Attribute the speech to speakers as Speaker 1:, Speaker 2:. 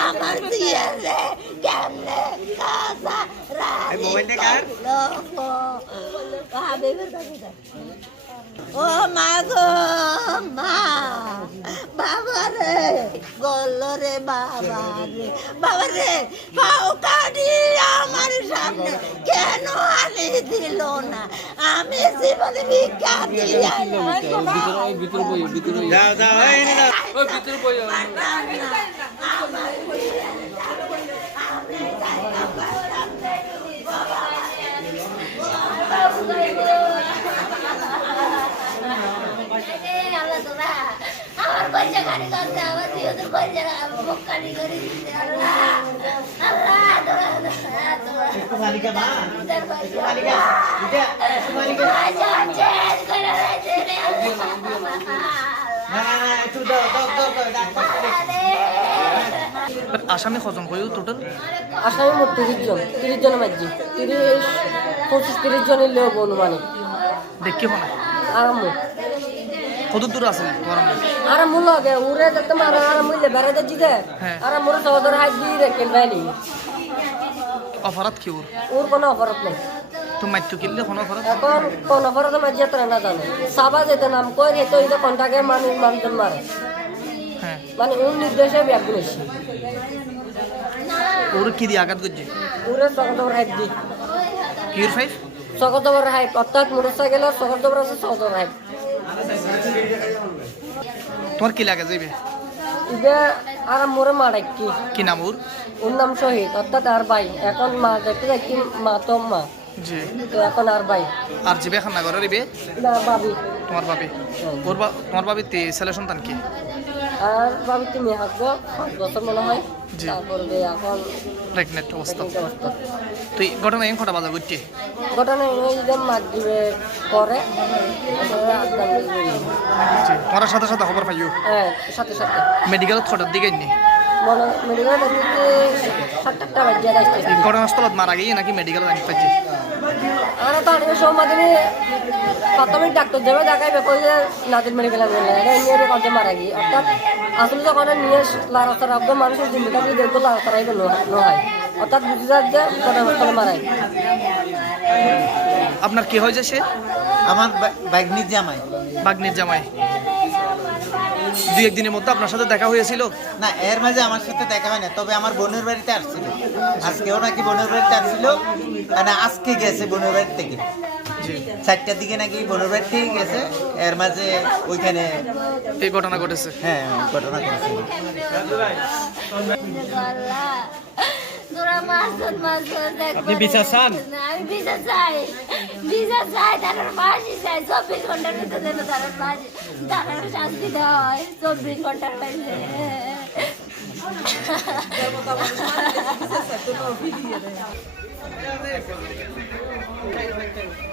Speaker 1: আমার দিয়ে রে কেমনে কাজা রাজি দাও। ও মা গো মা বাবা রে গল্ল রে বাবা রে বাবা রে পাও কাটি আমার সামনে কেন আনি দিল না আমি জীবনে ভিক্ষা দিয়ে
Speaker 2: ভিতরে বই ভিতরে
Speaker 3: যাও যাও এই নে
Speaker 2: ভিতরে বই
Speaker 1: পয়সা গাড়ি করতে আমার দিওদের পয়সা মুখ কাটি করে দিতে আল্লাহ আল্লাহ তোরা তোরা
Speaker 3: মালিকা মা মালিকা মালিকা
Speaker 1: পয়সা চেঞ্জ করে রয়েছে রে
Speaker 3: না না না একটু দাও দাও দাও দাও
Speaker 4: আসামি কজন? কইও টোটাল
Speaker 5: আসামি মোট তিরিশ জন। তিরিশ জনের মাঝি। তিরিশ পঁচিশ তিরিশ জনের লোক অনুমানিক।
Speaker 4: দেখি হনা
Speaker 5: আরাম।
Speaker 4: কত দূর আছে তোমার আমরা
Speaker 5: আরাম লগে উড়ে যেতে মারা আরাম হইলে বেড়াতে জিতে। আরাম মোর সহদর হাত দিয়ে রেখেন বাইনি
Speaker 4: অপরাধ কি ওর?
Speaker 5: ওর কোনো অপরাধ নেই।
Speaker 4: তো কিনলে কোনো অপরাধ
Speaker 5: এখন কোন অপরাধ মাঝি এত না জানে। সাবা যেতে নাম কই রে তো এটা কন্টাকে মানুষ মানুষজন মারে। মানে ওর নির্দেশে ব্যাগ বেশি
Speaker 4: ওর কি দিয়ে আঘাত করছে?
Speaker 5: সহদর হাত দি
Speaker 4: কিউর ফাইভ
Speaker 5: সহদর হাইপ অর্থাৎ সহদর আছে সহদর হাইপ
Speaker 4: তোমার কি লাগে যাইবে?
Speaker 5: এটা আরাম মোরে মারাই কি
Speaker 4: কি নাম ওর?
Speaker 5: ওর নাম শহীদ অর্থাৎ আর ভাই। এখন মা দেখতে দেখি মা তো মা।
Speaker 4: জি।
Speaker 5: তো এখন আর ভাই।
Speaker 4: আর জিবে খান্না করে রিবে
Speaker 5: না ভাবি।
Speaker 4: তোমার বাপে ওর বা তোমার বাপে তে ছেলে সন্তান কি?
Speaker 5: আর হাঁকবো পাঁচ বছর মনে হয়। তারপর এখন
Speaker 4: প্রেগনেন্ট অবস্থা।
Speaker 5: pregnant অবস্থা।
Speaker 4: তো এই ঘটনা এই কটা বাজা করছে
Speaker 5: ঘটনা তারপরে আজকাল দিবে।
Speaker 4: জি তোমার সাথে সাথে খবর পাইও?
Speaker 5: হ্যাঁ সাথে সাথে।
Speaker 4: মেডিকেল ছটার দিকে নি
Speaker 5: মেডিকেল সাতটা বাজিয়ে
Speaker 4: ঘটনাস্থলত মারা গিয়ে নাকি মেডিকেল পাইছে?
Speaker 5: আর তো আগে সমাধানে প্রাথমিক ডাক্তার যাবে দেখাইবে কই যে নাজির মেডিকেল নিয়ে কত মারা গিয়ে। অর্থাৎ আসলে যখন নিয়ে লাগাতার রাখব মানুষের জীবিকা দিয়ে দেখব লাগাতার আইবে নয়। অর্থাৎ বুঝে যায় যে ঘটনাস্থলে মারাই
Speaker 4: আপনার কি হয়েছে সে?
Speaker 3: আমার বাইকনির জামাই।
Speaker 4: বাগনির জামাই। দুই একদিনের মধ্যে আপনার সাথে দেখা হয়েছিল?
Speaker 3: না এর মাঝে আমার সাথে দেখা হয় না তবে আমার বোনের বাড়িতে আসছিল। আজকেও নাকি বোনের বাড়িতে আসছিল মানে আজকে গেছে বোনের বাড়ি থেকে। চারটার দিকে নাকি বোনের বাড়ি থেকে গেছে এর মাঝে ওইখানে
Speaker 4: এই ঘটনা ঘটেছে।
Speaker 3: হ্যাঁ ঘটনা ঘটেছে।
Speaker 1: তোরা মাসুদ
Speaker 4: আপনি বিচার চান?
Speaker 1: আমি বিচার চাই। বিচার চাই তার ফাঁসি চাই। চব্বিশ ঘণ্টার ভিতরে যেন তার ফাঁসি তার শাস্তি দেওয়া হয় চব্বিশ ঘণ্টার বাইরে।